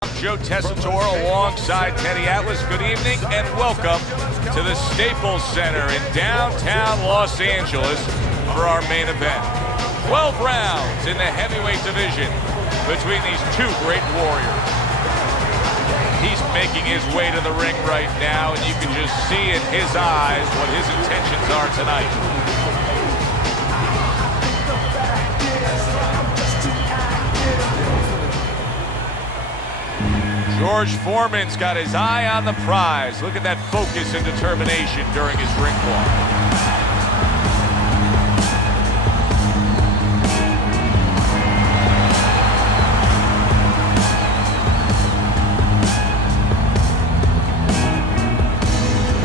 Joe Tessitore alongside Teddy Atlas. Good evening and welcome to the Staples Center in downtown Los Angeles for our main event. 12 rounds in the heavyweight division between these two great warriors. He's making his way to the ring right now, and you can just see in his eyes what his intentions are tonight. George Foreman's got his eye on the prize. Look at that focus and determination during his ring walk.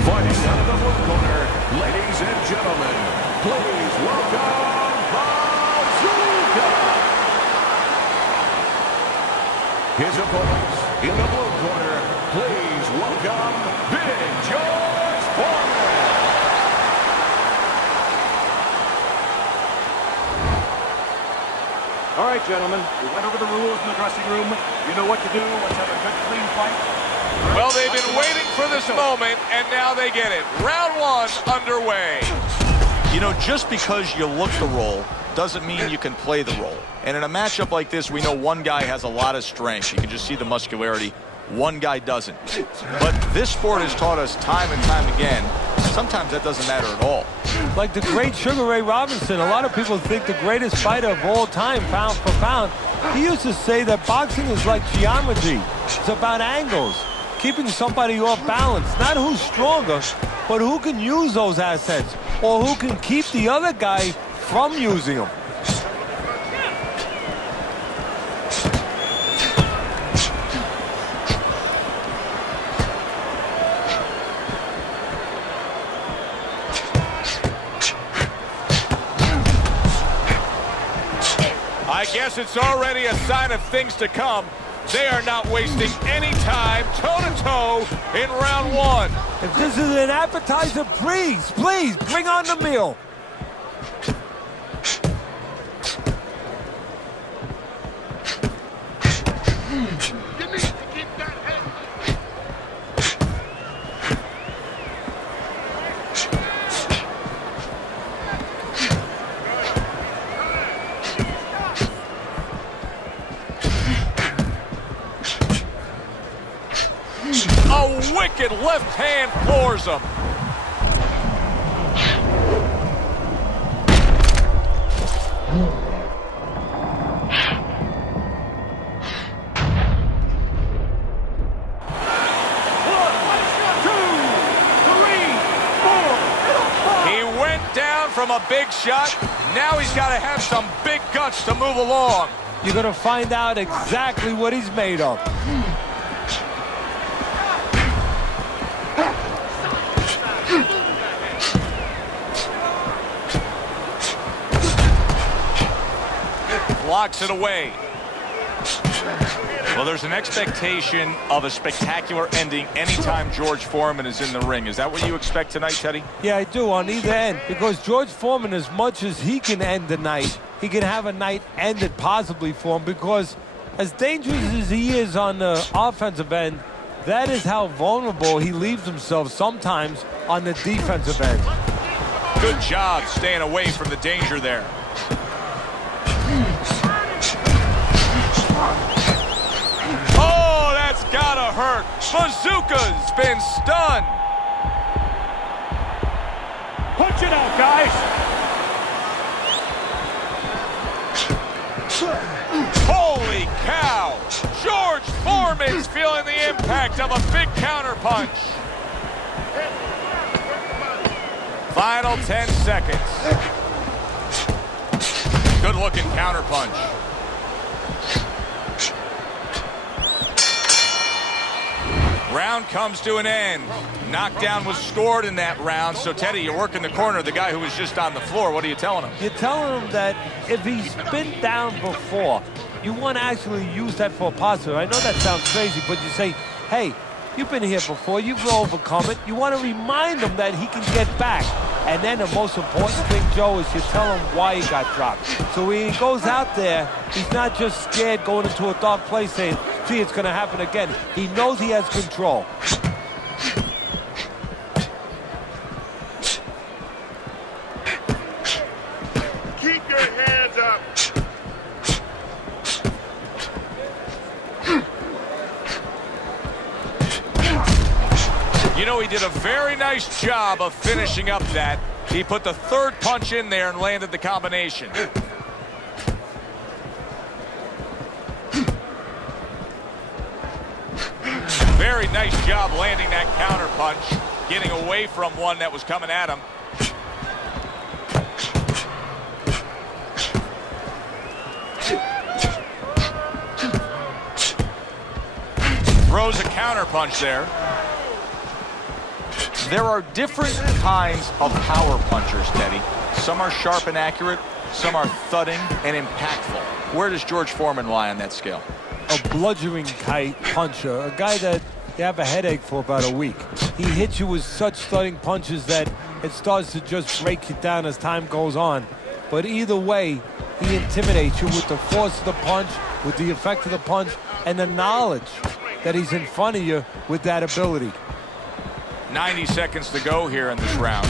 Fighting out of the blue corner, ladies and gentlemen, please welcome Bazooka. His opponents in the blue corner, please welcome Big George Foreman. All right, gentlemen, we went over the rules in the dressing room. You know what to do. Let's have a good, clean fight. Well, they've been waiting for this moment, and now they get it. Round one underway. You know, just because you look the role doesn't mean you can play the role. And in a matchup like this, we know one guy has a lot of strength. You can just see the muscularity. One guy doesn't. But this sport has taught us time and time again, sometimes that doesn't matter at all. Like the great Sugar Ray Robinson, a lot of people think the greatest fighter of all time, pound for pound. He used to say that boxing is like geometry. It's about angles, keeping somebody off balance. Not who's stronger, but who can use those assets, or who can keep the other guy from using them. I guess it's already a sign of things to come. They are not wasting any time toe-to-toe in round one. If this is an appetizer, please bring on the meal. A wicked left hand floors him. He went down from a big shot. Now he's got to have some big guts to move along. You're going to find out exactly what he's made of. Blocks it away. Well, there's an expectation of a spectacular ending anytime George Foreman is in the ring. Is that what you expect tonight, Teddy? Yeah, I do, on either end. Because George Foreman, as much as he can end the night, he can have a night ended possibly for him, because as dangerous as he is on the offensive end, that is how vulnerable he leaves himself sometimes on the defensive end. Good job staying away from the danger there. Oh, that's gotta hurt. Bazooka's been stunned. Punch it out, guys. Holy cow! George Foreman's feeling the impact of a big counterpunch. Final 10 seconds. Good looking counterpunch. Round comes to an end. Knockdown was scored in that round. So, Teddy, you're working the corner of the guy who was just on the floor. What are you telling him? You're telling him that if he's been down before, you want to actually use that for a positive. I know that sounds crazy, but you say, hey, you've been here before. You've overcome it. You want to remind him that he can get back. And then the most important thing, Joe, is you tell him why he got dropped. So when he goes out there, he's not just scared going into a dark place saying, see it's going to happen again. He knows he has control. Keep your hands up. You know, he did a very nice job of finishing up that. He put the third punch in there and landed the combination. Very nice job landing that counter punch, getting away from one that was coming at him. Throws a counter punch there. There are different kinds of power punchers, Teddy. Some are sharp and accurate, some are thudding and impactful. Where does George Foreman lie on that scale? A bludgeoning kite puncher, a guy that you have a headache for about a week. He hits you with such thudding punches that it starts to just break you down as time goes on. But either way, he intimidates you with the force of the punch, with the effect of the punch, and the knowledge that he's in front of you with that ability. 90 seconds to go here in this round.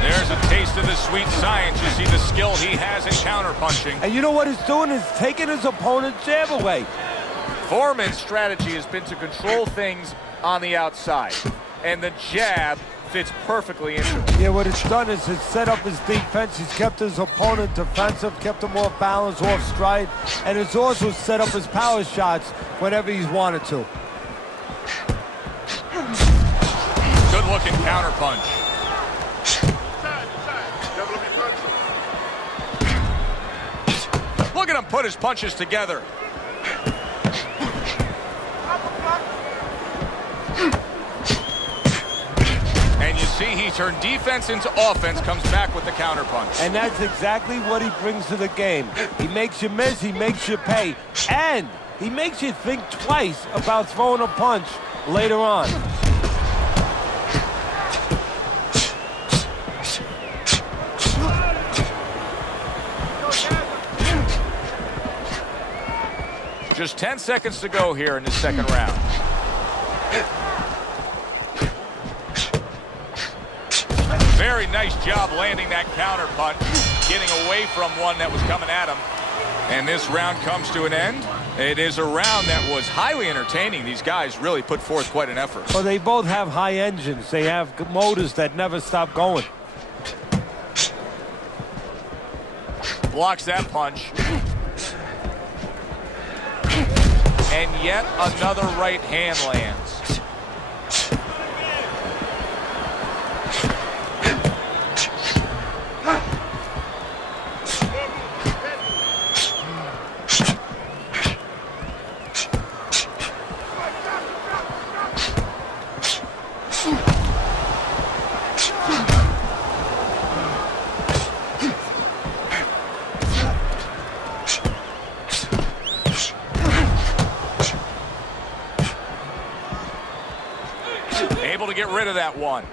There's a taste of the sweet science. You see the skill he has in counterpunching. And you know what he's doing is taking his opponent's jab away. Foreman's strategy has been to control things on the outside, and the jab fits perfectly into it. Yeah, what it's done is it's set up his defense. He's kept his opponent defensive, kept him off balance, off stride, and it's also set up his power shots whenever he's wanted to. Good looking counter punch. Look at him put his punches together. And you see he turned defense into offense, comes back with the counter punch. And that's exactly what he brings to the game. He makes you miss, he makes you pay, and he makes you think twice about throwing a punch later on. Just 10 seconds to go here in the second round. Very nice job landing that counter punch, getting away from one that was coming at him. And this round comes to an end. It is a round that was highly entertaining. These guys really put forth quite an effort. Well, they both have high engines. They have motors that never stop going. Blocks that punch. And yet another right hand lands. Able to get rid of that one.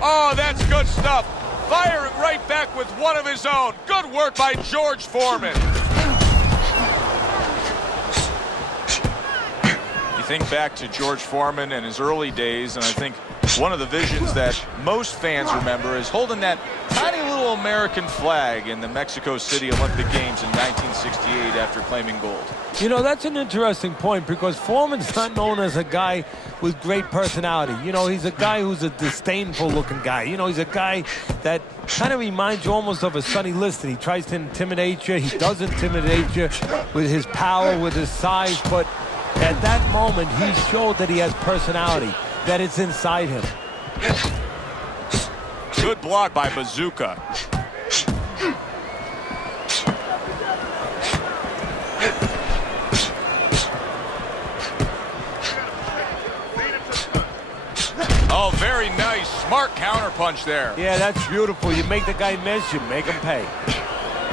Oh, that's good stuff. Firing right back with one of his own. Good work by George Foreman. You think back to George Foreman and his early days, and I think one of the visions that most fans remember is holding that tiny little American flag in the Mexico City Olympic Games in 1968 after claiming gold. You know, that's an interesting point because Foreman's not known as a guy with great personality. You know, he's a guy who's a disdainful looking guy. You know, he's a guy that kind of reminds you almost of a Sonny Liston. He tries to intimidate you. He does intimidate you with his power, with his size. But at that moment, he showed that he has personality, that it's inside him. Good block by Bazooka. Oh, very nice. Smart counterpunch there. Yeah, that's beautiful. You make the guy miss, you make him pay.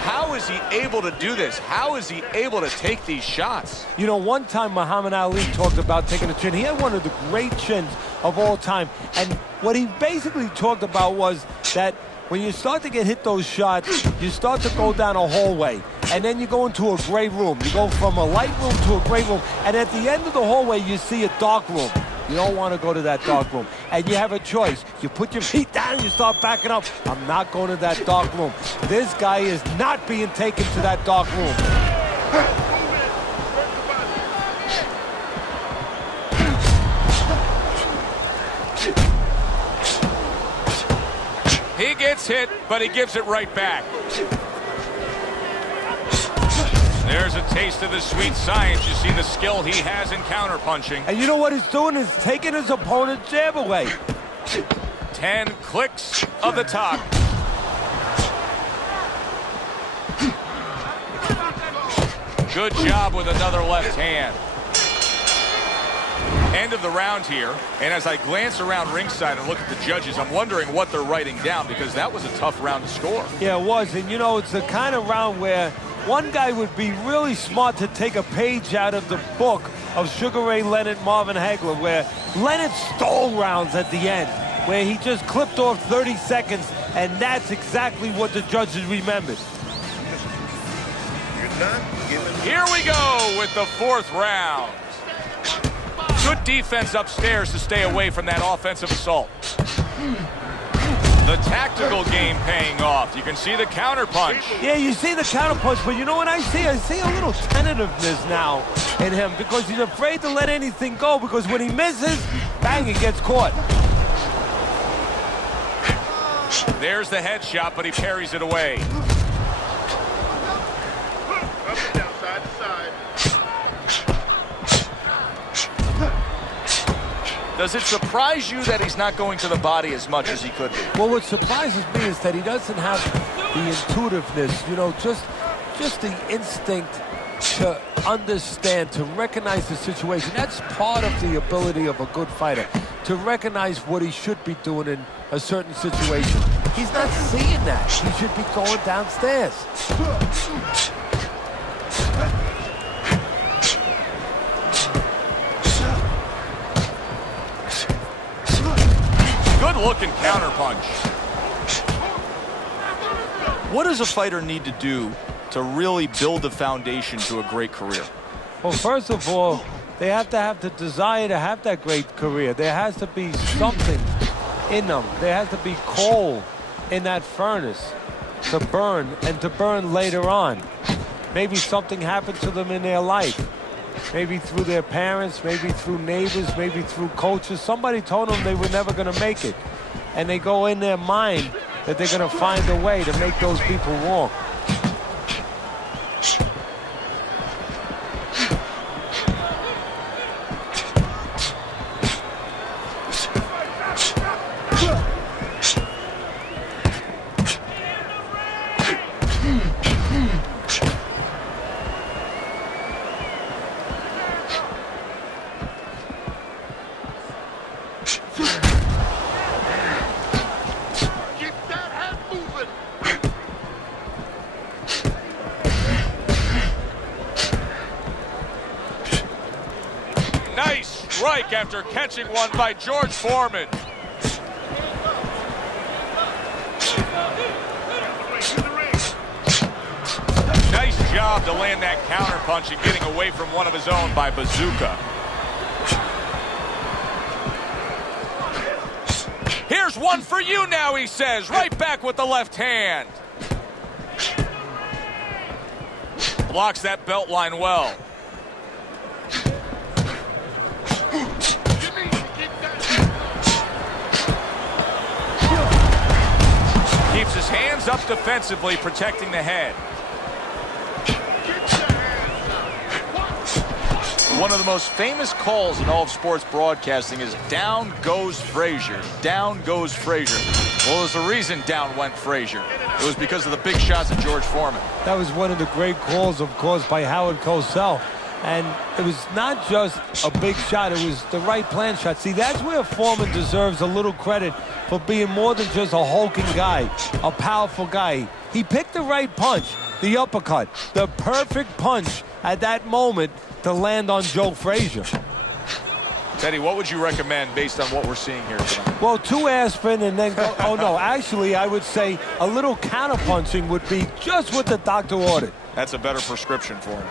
How is he able to do this? How is he able to take these shots? You know, one time Muhammad Ali talked about taking a chin. He had one of the great chins of all time. And what he basically talked about was that when you start to get hit those shots, you start to go down a hallway, and then you go into a gray room. You go from a light room to a gray room, and at the end of the hallway, you see a dark room. You don't want to go to that dark room. And you have a choice. You put your feet down and you start backing up. I'm not going to that dark room. This guy is not being taken to that dark room. He gets hit, but he gives it right back. There's a taste of the sweet science. You see the skill he has in counterpunching. And you know what he's doing is taking his opponent's jab away. 10 clicks of the top. Good job with another left hand. End of the round here, and as I glance around ringside and look at the judges, I'm wondering what they're writing down, because that was a tough round to score. Yeah, it was, and you know, it's the kind of round where one guy would be really smart to take a page out of the book of Sugar Ray Leonard, Marvin Hagler, where Leonard stole rounds at the end, where he just clipped off 30 seconds, and that's exactly what the judges remembered. Here we go with the fourth round. Good defense upstairs to stay away from that offensive assault. The tactical game paying off. You can see the counter punch. Yeah, you see the counter punch, but you know what I see? I see a little tentativeness now in him, because he's afraid to let anything go, because when he misses, bang, he gets caught. There's the headshot, but he parries it away. Up and down, side to side. Does it surprise you that he's not going to the body as much as he could be? Well, what surprises me is that he doesn't have the intuitiveness, you know, just the instinct to understand, to recognize the situation. That's part of the ability of a good fighter, to recognize what he should be doing in a certain situation. He's not seeing that. He should be going downstairs. Good-looking counterpunch. What does a fighter need to do to really build a foundation to a great career? Well, first of all, they have to have the desire to have that great career. There has to be something in them. There has to be coal in that furnace to burn, and to burn later on. Maybe something happened to them in their life. Maybe through their parents, maybe through neighbors, maybe through coaches. Somebody told them they were never going to make it. And they go in their mind that they're going to find a way to make those people walk. Strike after catching one by George Foreman. Nice job to land that counter punch and getting away from one of his own by Bazooka. Here's one for you now, he says, right back with the left hand. Blocks that belt line well. Keeps his hands up defensively, protecting the head. One of the most famous calls in all of sports broadcasting is "down goes Frazier." Down goes Frazier. Well, there's a reason down went Frazier. It was because of the big shots of George Foreman. That was one of the great calls, of course, by Howard Cosell. And it was not just a big shot, it was the right plan shot. See, that's where Foreman deserves a little credit for being more than just a hulking guy, a powerful guy. He picked the right punch, the uppercut, the perfect punch at that moment to land on Joe Frazier. Teddy, what would you recommend based on what we're seeing here tonight? Well, 2 aspirin and then go, oh no, actually I would say a little counterpunching would be just what the doctor ordered. That's a better prescription for him.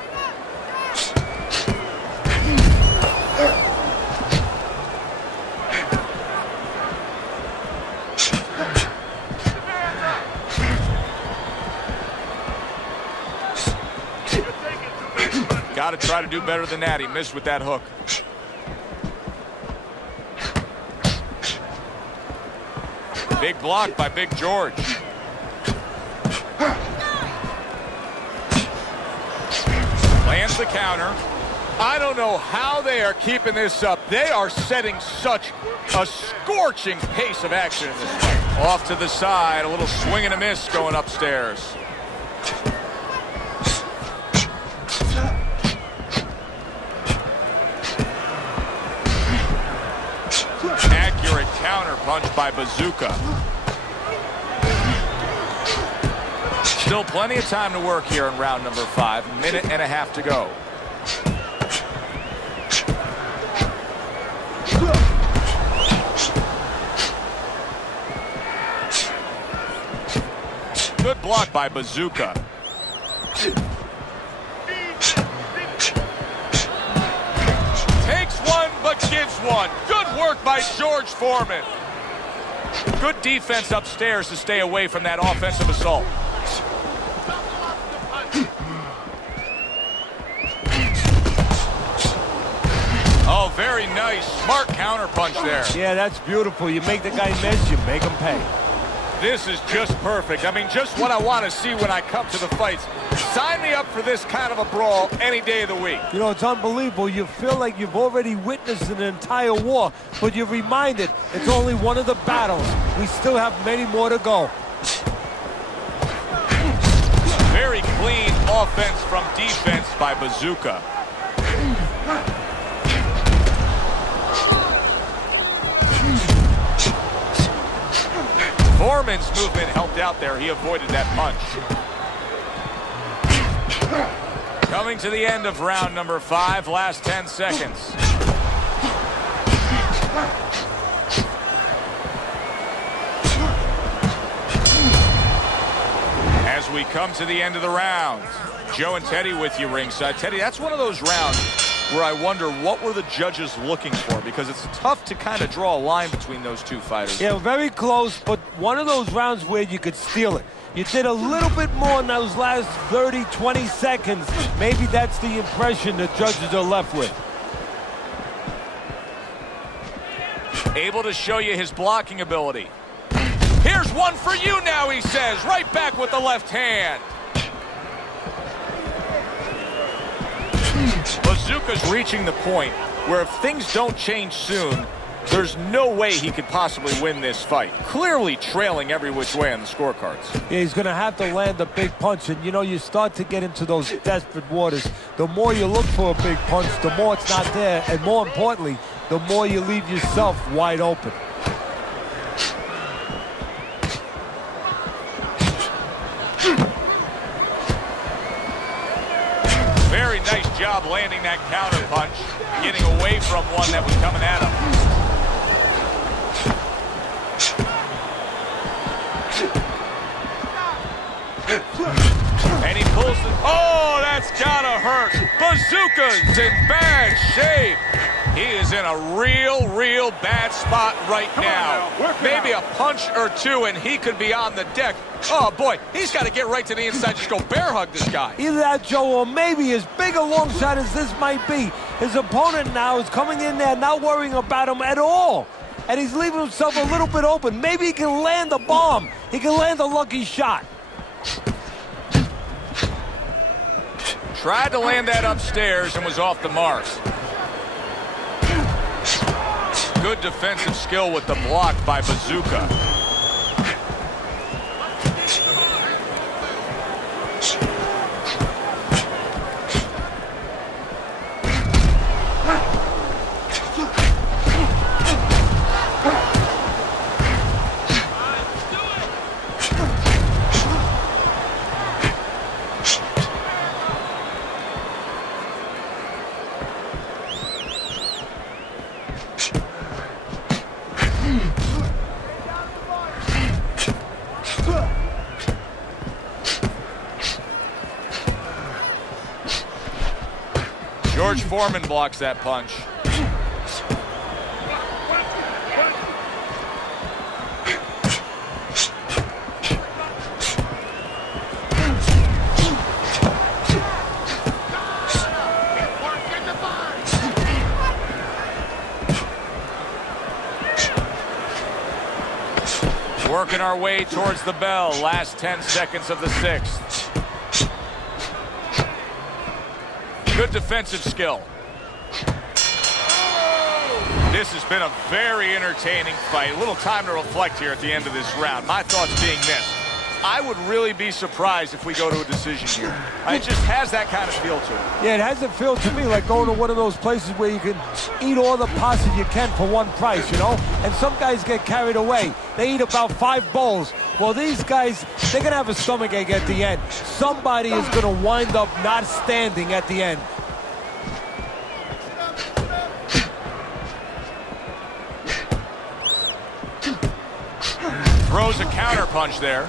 Got to try to do better than that. He missed with that hook. Big block by Big George. Lands the counter. I don't know how they are keeping this up. They are setting such a scorching pace of action in this fight. Off to the side, a little swing and a miss going upstairs. Accurate counter punch by Bazooka. Still plenty of time to work here in round number 5. Minute and a half to go. Good block by Bazooka. Takes one, but gives one. Good work by George Foreman. Good defense upstairs to stay away from that offensive assault. Oh, very nice. Smart counter punch there. Yeah, that's beautiful. You make the guy miss, you make him pay. This is just perfect. I mean, just what I want to see when I come to the fights. Sign me up for this kind of a brawl any day of the week. You know, it's unbelievable. You feel like you've already witnessed an entire war, but you're reminded it's only one of the battles. We still have many more to go. Very clean offense from defense by Bazooka. Foreman's movement helped out there. He avoided that punch. Coming to the end of round number 5, last 10 seconds. As we come to the end of the round, Joe and Teddy with you ringside. Teddy, that's one of those rounds where I wonder what were the judges looking for, because it's tough to kind of draw a line between those two fighters. Yeah, very close, but one of those rounds where you could steal it. You did a little bit more in those last 30, 20 seconds. Maybe that's the impression the judges are left with. Able to show you his blocking ability. Here's one for you now, he says. Right back with the left hand. Bazooka's reaching the point where if things don't change soon, there's no way he could possibly win this fight. Clearly trailing every which way on the scorecards. Yeah, he's going to have to land a big punch, and you know, you start to get into those desperate waters. The more you look for a big punch, the more it's not there, and more importantly, the more you leave yourself wide open. Very nice job landing that counter punch, getting away from one that was coming at him. And he pulls the... Oh, that's gotta hurt. Bazooka's in bad shape. He is in a real bad spot right now. Maybe a punch or two and he could be on the deck. Oh, boy, he's got to get right to the inside. Just go bear hug this guy. Either that, Joe, or maybe as big a long shot as this might be, his opponent now is coming in there not worrying about him at all. And he's leaving himself a little bit open. Maybe he can land a bomb. He can land a lucky shot. Tried to land that upstairs and was off the mark. Good defensive skill with the block by Bazooka. George Foreman blocks that punch. Working our way towards the bell. Last 10 seconds of the 6th. Good defensive skill. This has been a very entertaining fight. A little time to reflect here at the end of this round. My thoughts being this. I would really be surprised if we go to a decision here. It just has that kind of feel to it. Yeah, it has a feel to me like going to one of those places where you can eat all the pasta you can for one price, you know? And some guys get carried away. They eat about 5 bowls. Well, these guys, they're going to have a stomachache at the end. Somebody is going to wind up not standing at the end. Throws a counter punch there.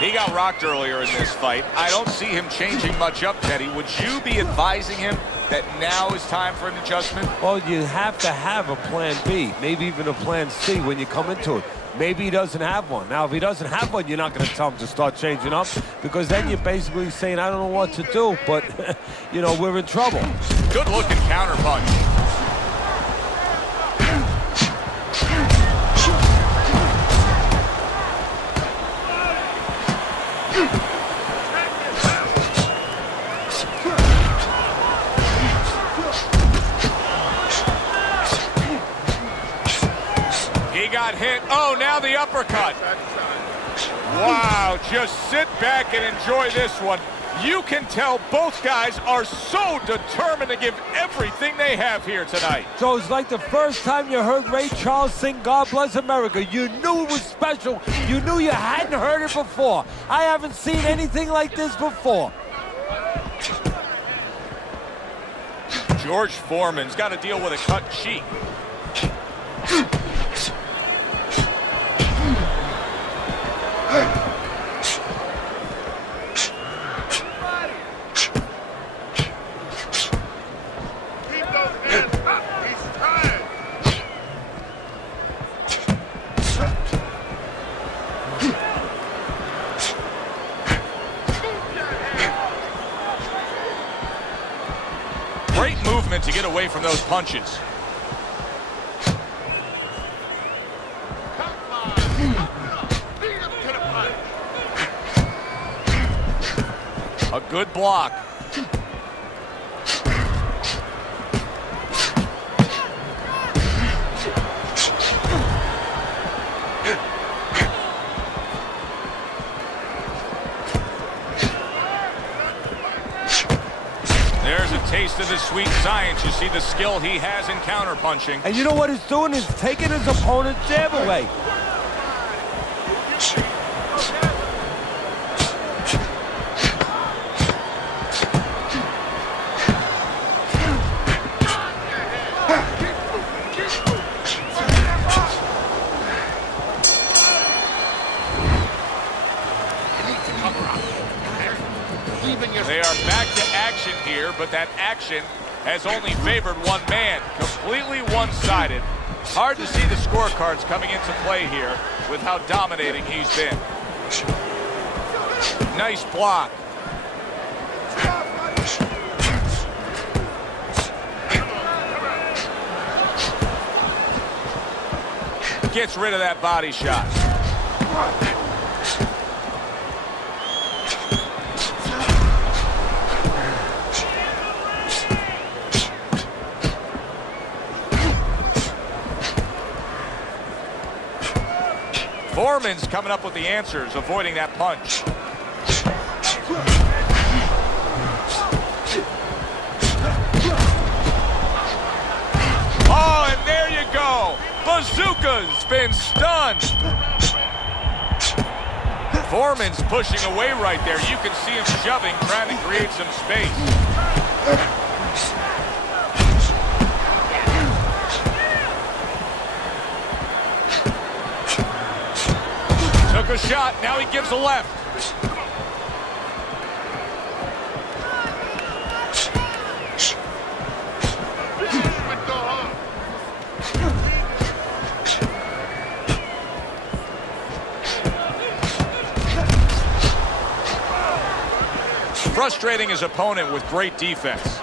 He got rocked earlier in this fight. I don't see him changing much up, Teddy. Would you be advising him that now is time for an adjustment? Well, you have to have a plan B, maybe even a plan C when you come into it. Maybe he doesn't have one. Now, if he doesn't have one, you're not going to tell him to start changing up, because then you're basically saying, I don't know what to do, but, you know, we're in trouble. Good looking counter punch. He got hit. Oh, now the uppercut. Wow, just sit back and enjoy this one. You can tell both guys are so determined to give everything they have here tonight. So it's like the first time you heard Ray Charles sing God Bless America. You knew it was special. You knew you hadn't heard it before. I haven't seen anything like this before. George Foreman's got to deal with a cut cheek. Great movement to get away from those punches. A good block. There's a taste of the sweet science. You see the skill he has in counterpunching. And you know what he's doing is taking his opponent's jab away. They are back to action here, but that action has only favored one man. Completely one-sided. Hard to see the scorecards coming into play here with how dominating he's been. Nice block. Gets rid of that body shot. Foreman's coming up with the answers, avoiding that punch. Oh, and there you go. Bazooka's been stunned. Foreman's pushing away right there. You can see him shoving, trying to create some space. Took a shot, now he gives a left. frustrating his opponent with great defense.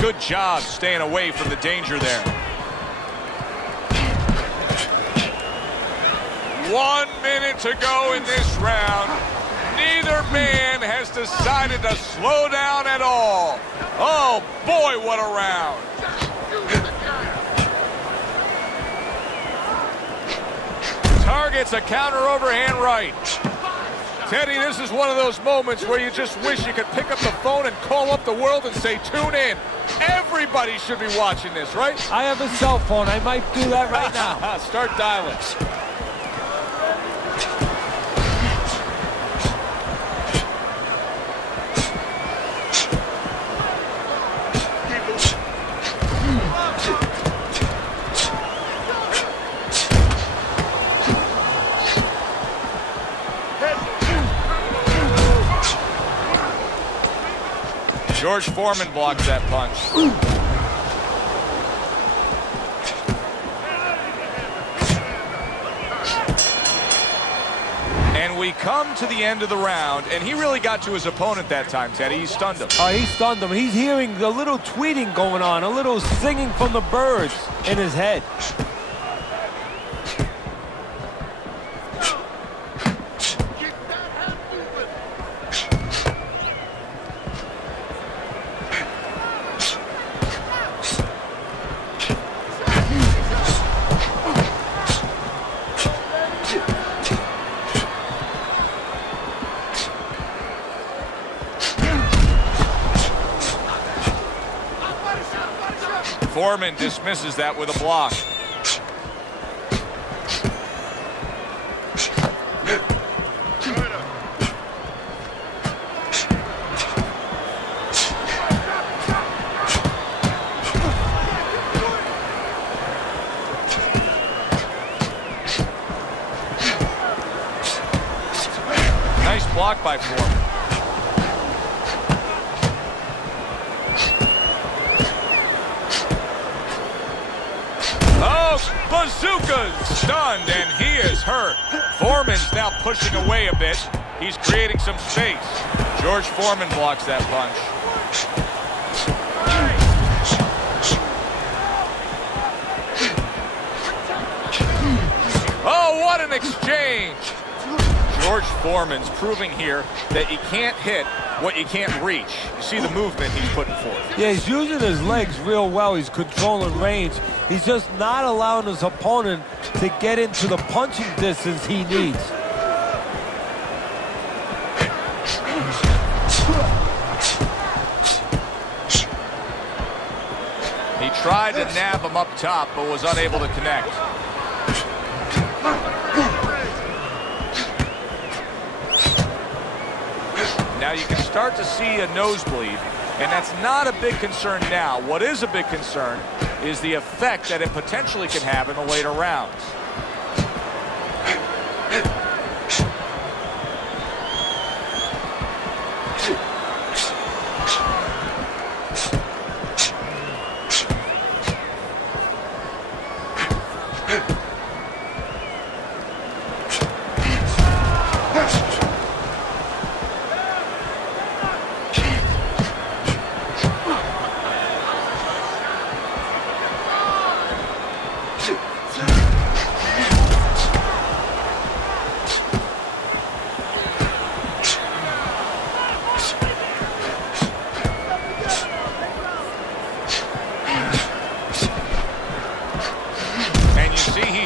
Good job staying away from the danger there. 1 minute to go in this round. Neither man has decided to slow down at all. Oh boy, what a round. Targets a counter overhand right. Teddy, this is one of those moments where you just wish you could pick up the phone and call up the world and say, tune in. Everybody should be watching this, right? I have a cell phone. I might do that right now. Start dialing. George Foreman blocks that punch. And we come to the end of the round, and he really got to his opponent that time, Teddy. He stunned him. Oh, he stunned him. He's hearing a little tweeting going on, a little singing from the birds in his head. Foreman dismisses that with a block. Nice block by Foreman. Bazooka's stunned, and he is hurt. Foreman's now pushing away a bit. He's creating some space. George Foreman blocks that punch. Oh, what an exchange! George Foreman's proving here that you can't hit what you can't reach. You see the movement he's putting forth. Yeah, he's using his legs real well. He's controlling range. He's just not allowing his opponent to get into the punching distance he needs. He tried to nab him up top, but was unable to connect. Now you can start to see a nosebleed, and that's not a big concern now. What is a big concern is the effect that it potentially can have in the later rounds.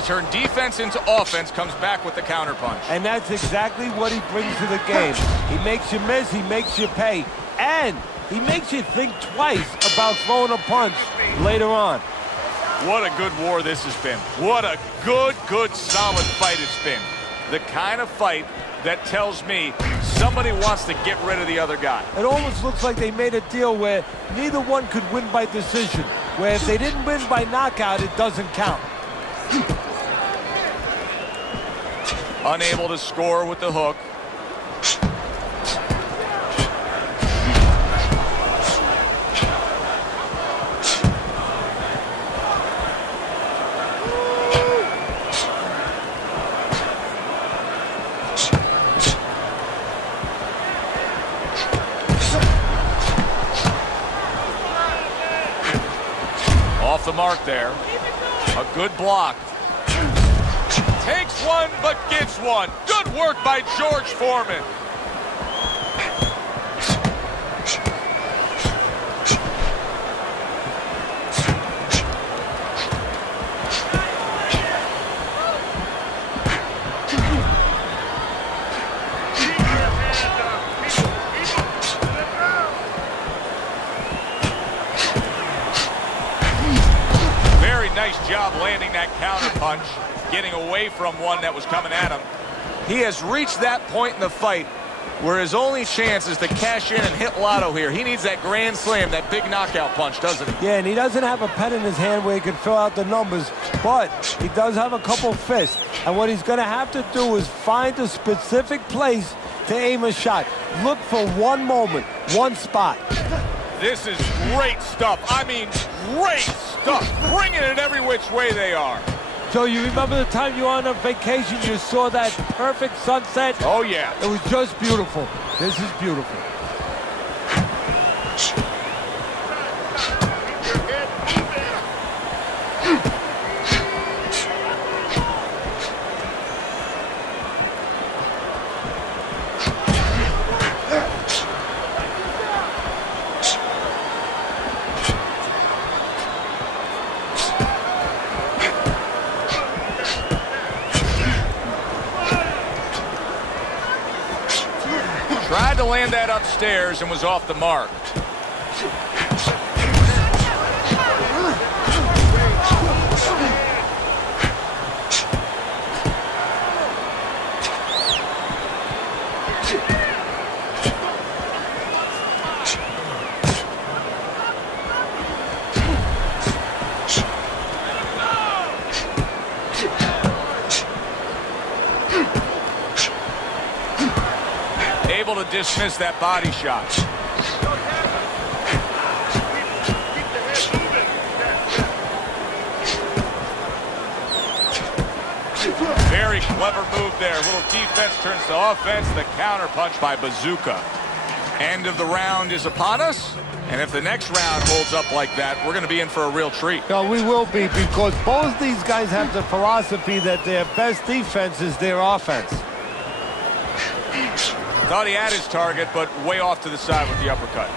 Turn defense into offense, comes back with the counterpunch. And that's exactly what he brings to the game. He makes you miss, he makes you pay, and he makes you think twice about throwing a punch later on. What a good war this has been. What a good, solid fight it's been. The kind of fight that tells me somebody wants to get rid of the other guy. It almost looks like they made a deal where neither one could win by decision, where if they didn't win by knockout, it doesn't count. Unable to score with the hook. Off the mark there. A good block. Takes one, but gives one. Good work by George Foreman. Nice job landing that counter punch, getting away from one that was coming at him. He has reached that point in the fight where his only chance is to cash in and hit lotto here. He needs that grand slam, that big knockout punch, doesn't he? Yeah, and he doesn't have a pen in his hand where he can fill out the numbers, but he does have a couple fists. And what he's going to have to do is find a specific place to aim a shot. Look for one moment, one spot. This is great stuff. I mean, great stuff. Bringing it every which way they are. So you remember the time you were on a vacation, you saw that perfect sunset? Oh, yeah. It was just beautiful. This is beautiful. Tried to land that upstairs and was off the mark. Able to dismiss that body shot. Very clever move there. A little defense turns to offense. The counter punch by Bazooka. End of the round is upon us. And if the next round holds up like that, we're going to be in for a real treat. No, we will be, because both these guys have the philosophy that their best defense is their offense. Thought he had his target, but way off to the side with the uppercut.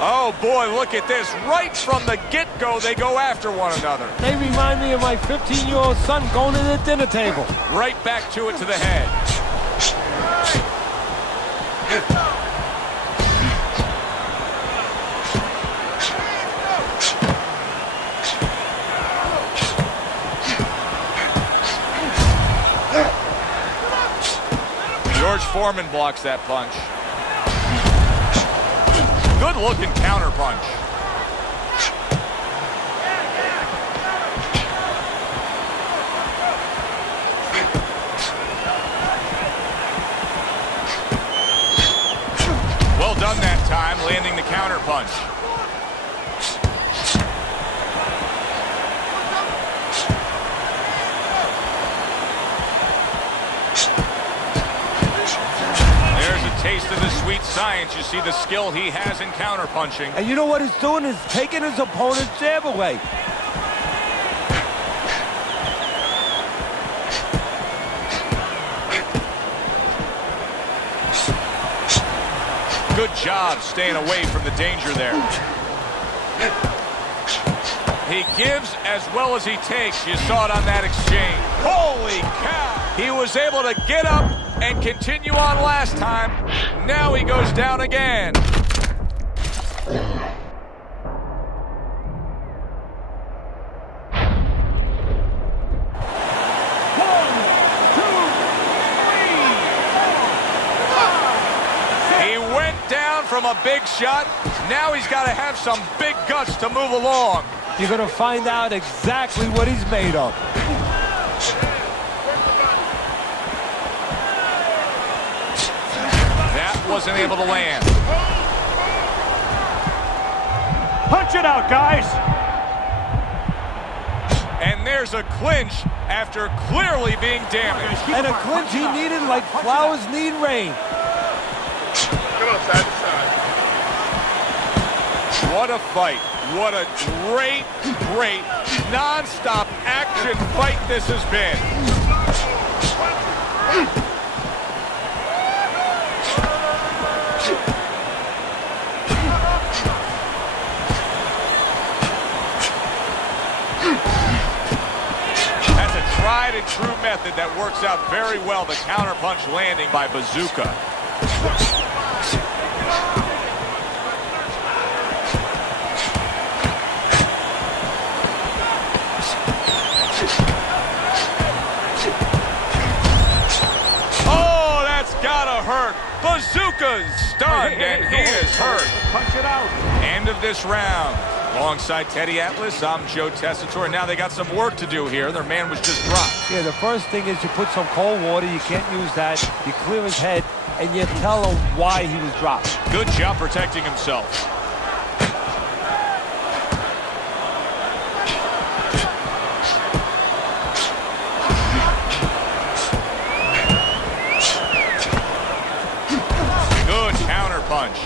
Oh, boy, look at this. Right from the get-go, they go after one another. They remind me of my 15-year-old son going to the dinner table. Right back to it to the head. George Foreman blocks that punch. Good looking counter punch. Well done that time, landing the counter punch. Taste of the sweet science. You see the skill he has in counterpunching. And you know what he's doing is taking his opponent's jab away. Good job staying away from the danger there. He gives as well as he takes. You saw it on that exchange. Holy cow! He was able to get up and continue on last time. Now he goes down again. He went down from a big shot. Now he's got to have some big guts to move along. You're going to find out exactly what he's made of. wasn't able to land. Punch it out, guys. And there's a clinch after clearly being damaged. And a clinch he needed like flowers need rain. Come on, side to side. What a fight. What a great, great, non-stop action fight this has been. That's a tried and true method that works out very well. The counterpunch landing by Bazooka. Oh, that's gotta hurt. Bazooka's stunned and he is hurt. Punch it out. End of this round. Alongside Teddy Atlas, I'm Joe Tessitore. Now they got some work to do here. Their man was just dropped. Yeah, the first thing is you put some cold water. You can't use that. You clear his head, and you tell him why he was dropped. Good job protecting himself. Good counter punch.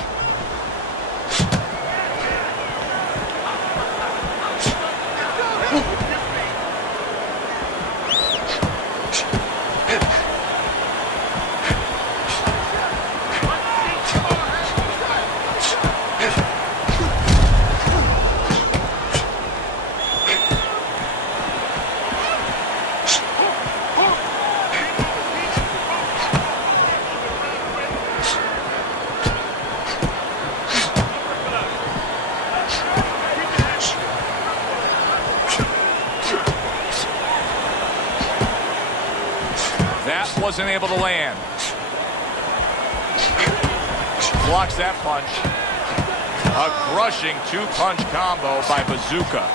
That wasn't able to land. Blocks that punch. A crushing two-punch combo by Bazooka.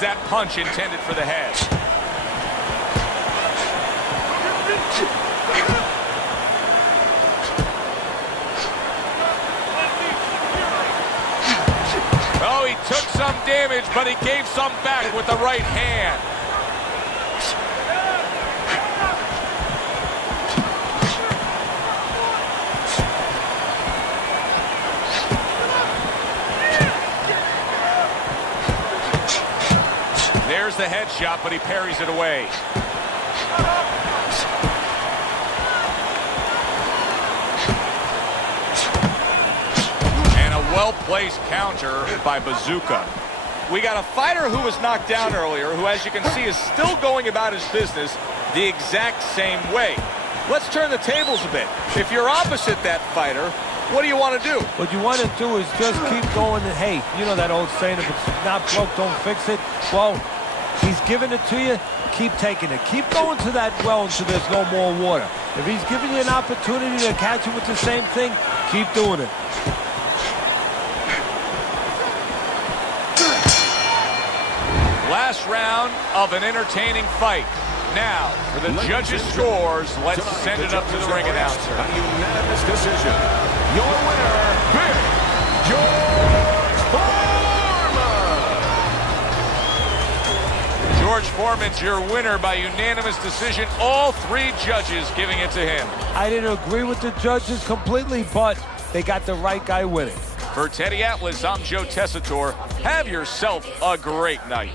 That punch intended for the head. Oh, he took some damage, but he gave some back with the right hand. There's the headshot, but he parries it away. And a well-placed counter by Bazooka. We got a fighter who was knocked down earlier, who, as you can see, is still going about his business the exact same way. Let's turn the tables a bit. If you're opposite that fighter, what do you want to do? What you want to do is just keep going. And, hey, you know that old saying, if it's not broke, don't fix it. Well, he's giving it to you, keep taking it. Keep going to that well until there's no more water. If he's giving you an opportunity to catch you with the same thing, keep doing it. Last round of an entertaining fight. Now, for the judges' scores, let's send it up to the ring announcer. A unanimous decision. Your winner, Big George Foreman. George Foreman's your winner by unanimous decision. All three judges giving it to him. I didn't agree with the judges completely, but they got the right guy winning. For Teddy Atlas, I'm Joe Tessitore. Have yourself a great night.